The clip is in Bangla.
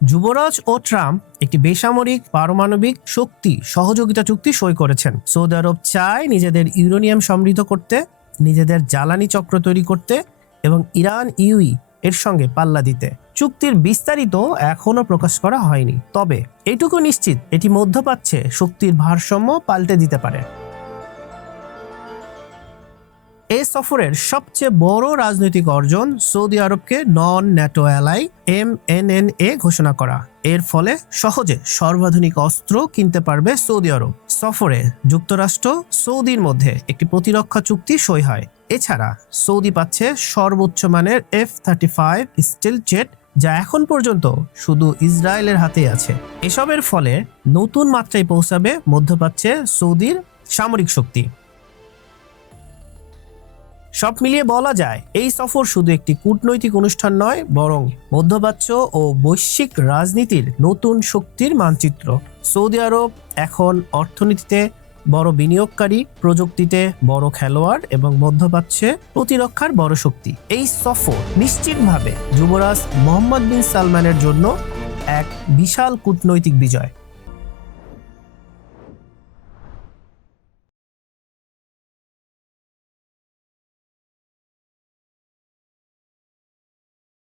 যুবরাজ ও ট্রাম্প একটি বেসামরিক পারমাণবিক শক্তি সহযোগিতা চুক্তি সই করেছেন। সৌদি আরব চায় নিজেদের ইউরেনিয়াম সমৃদ্ধ করতে, নিজেদের জ্বালানি চক্র তৈরি করতে এবং ইরান ইউই এর সঙ্গে পাল্লা দিতে। চুক্তির বিস্তারিত এখনো প্রকাশ করা হয়নি, তবে এটুকু নিশ্চিত এটি মধ্যপ্রাচ্যে শক্তির ভারসাম্য পাল্টে দিতে পারে। এই সফরের সবচেয়ে বড় রাজনৈতিক অর্জন সৌদি আরবকে নন ন্যাটো অ্যালাই MNNA ঘোষণা করা। এর ফলে সহজে সর্বাধুনিক অস্ত্র কিনতে পারবে সৌদি আরব। সফরে যুক্তরাষ্ট্র সৌদির মধ্যে একটি প্রতিরক্ষা চুক্তি সই হয়। এছাড়া সৌদি পাচ্ছে সর্বোচ্চ মানের F-35 স্টিল জেট, যা এখন পর্যন্ত শুধু ইসরায়েলের হাতেই আছে। এসবের ফলে নতুন মাত্রায় পৌঁছাবে মধ্যপ্রাচ্যে সৌদির সামরিক শক্তি। সব মিলিয়ে বলা যায় এই সফর শুধু একটি কূটনৈতিক অনুষ্ঠান নয়, বরং মধ্যপ্রাচ্য ও বৈশ্বিক রাজনীতির নতুন শক্তির মানচিত্র। সৌদি আরব এখন অর্থনীতিতে বড় বিনিয়োগকারী, প্রযুক্তিতে বড় খেলোয়াড় এবং মধ্যপ্রাচ্যে প্রতিরক্ষার বড় শক্তি। এই সফর নিশ্চিতভাবে যুবরাজ মোহাম্মদ বিন সালমানের জন্য এক বিশাল কূটনৈতিক বিজয়।